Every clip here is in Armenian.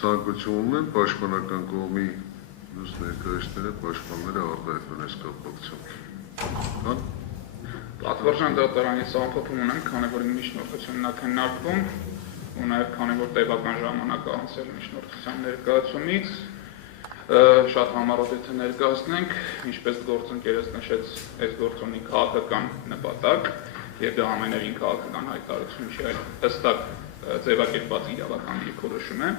ցանկություն ունեն պաշտպանական կողմի մյուս ներկայացները պաշտպանները արտահայտվեն այս կապակցությամբ։ Պատվարժան դատարանի ամփոփում ունենք, քանի որ միջնորդությունն է քննարկվում ու նաև քանի որ տևական ժամանակ է անցել միջնորդության ներկայացումից, շատ համառոտ եթե ներկայացնենք, ինչպես գործընկերս նշեց, այս գործ ունի քաղաքական նպատակ եւ դա ամենևին քաղաքական հայտարարություն չի, այլ հստակ ձևակերպված իրավական դիրքորոշում է։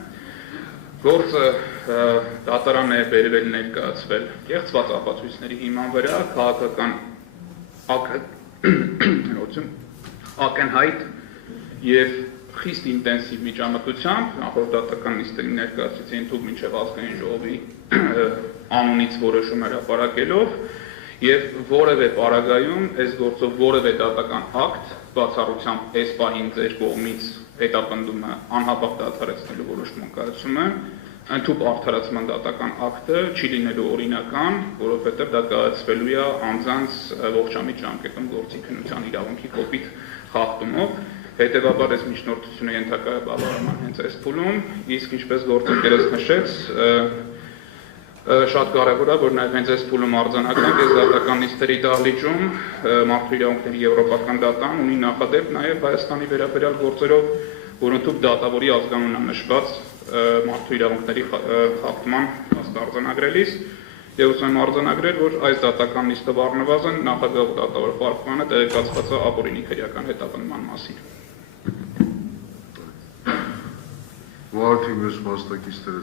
Գործը դատարան է բերվել ներկայացվել կեղծված ապացույցների հիման վրա քաղաքական ակնհայտ եւ խիստ ինտենսիվ միջամտությամբ նախորդ դատական նիստերի ներկայացուցին թող մինչև ազգային ժողովի անունից որոշում հրապարակելով եւ որևէ պարագայում այս գործով որևէ դատական ակտ բացառությամբ այս պահին ձեր կողմից հետապնդումը անհապաղ դադարեցնելու որոշման կայացումը ընդհանուր արդարացման դատական ակտը չի լինելու օրինական, որովհետև դա կայացվելու է անձանց ողջամիտ ժամկետում գործի քննության իրավունքի կոպիտ խախտումով, հետևաբար այս միջնորդությունը ենթակա է բավարարման հենց այս փուլում, իսկ ինչպես գործընկերս նշեց, շատ կարևոր է, որ նաև հենց այս փուլում արձանագրենք այս դատական նիստերի դահլիճում մարդու իրավունքների եվրոպական դատան ունի նախադեպ նաև Հայաստանի վերաբերյալ գործերով, որոնցով դատավորի ազգանունն նշված մարդու իրավունքների խախտման հաստ արձանագրելիս եւ ուսում եմ արձանագրել, որ այս դատական նիստով առնվազն նախագահ դատավոր պարփմանը տեղեկացված է ապօրինի քրեական հետապնդման մասին։ Վարդի մյուս մասնակիցները